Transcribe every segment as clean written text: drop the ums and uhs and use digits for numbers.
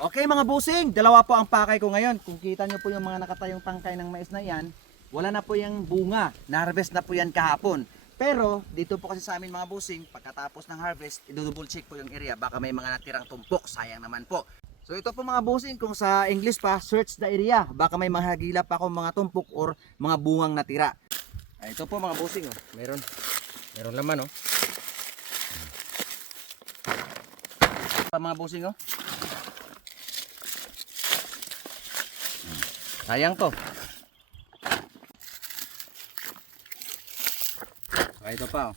Okay mga busing, dalawa po ang pakay ko ngayon. Kung kita nyo po yung mga nakatayong tangkay ng mais na yan, wala na po yung bunga. Na-harvest na po yan kahapon. Pero dito po kasi sa amin mga busing, pagkatapos ng harvest, i-double check po yung area. Baka may mga natirang tumpok, sayang naman po. So ito po mga busing, kung sa English pa, search the area. Baka may mahagila pa akong mga tumpok or mga bungang natira. Ito po mga busing, oh. Meron laman, oh. Mga busing, oh. Sayang to. Ito pa, oh.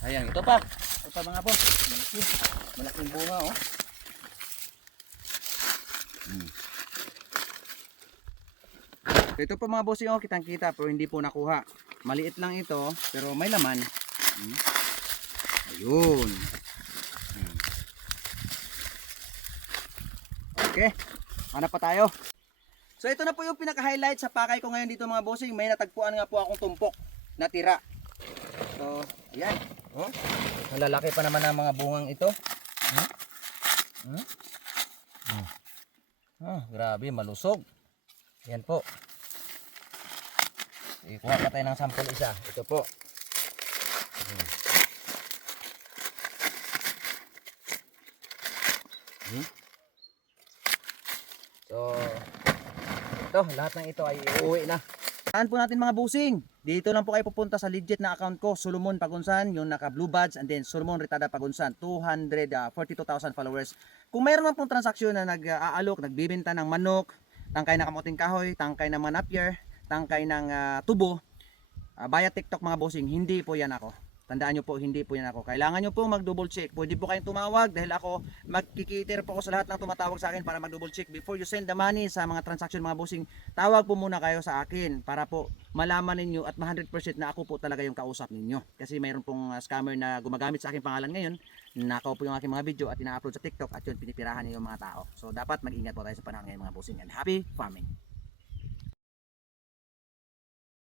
Sayang, ito pa. Ito pa mga boss. Malaking bunga, oh. Ito pa mga boss, oh, kitang-kita pero hindi po nakuha. Maliit lang ito pero may laman. Ayun. Okay. Hanap pa tayo. So ito na po yung pinaka-highlight sa pakay ko ngayon dito mga bossing. May natagpuan nga po akong tumpok na tira. So, ayan. Oh, malalaki pa naman ang mga bungang ito. Grabe, malusog. Ayan po. Ikuha pa tayo ng sample isa. Ito po. So, ito, lahat ng ito ay uuwi na. Saan po natin mga busing? Dito lang po kayo pupunta sa legit na account ko, Solomon Pagunsan, yung naka blue badge, and then Solomon Retada Pagunsan, 242,000 followers. Kung mayroon man pong transaksyon na nag-aalok, nagbibenta ng manok, tangkay na kamuting kahoy, tangkay ng napier, tangkay ng tubo, via TikTok mga busing, hindi po yan ako. Tandaan nyo po, hindi po yan ako. Kailangan nyo po mag-double check. Pwede po kayong tumawag dahil ako magkikiter po ako sa lahat ng tumatawag sa akin para mag-double check. Before you send the money sa mga transaction mga bossing, tawag po muna kayo sa akin para po malaman ninyo at 100% na ako po talaga yung kausap ninyo. Kasi mayroon pong scammer na gumagamit sa aking pangalan ngayon. Nakaw po yung aking mga video at ina-upload sa TikTok at yun pinipirahan niyo yung mga tao. So dapat mag-ingat po tayo sa panahon ngayon mga bossing, and happy farming!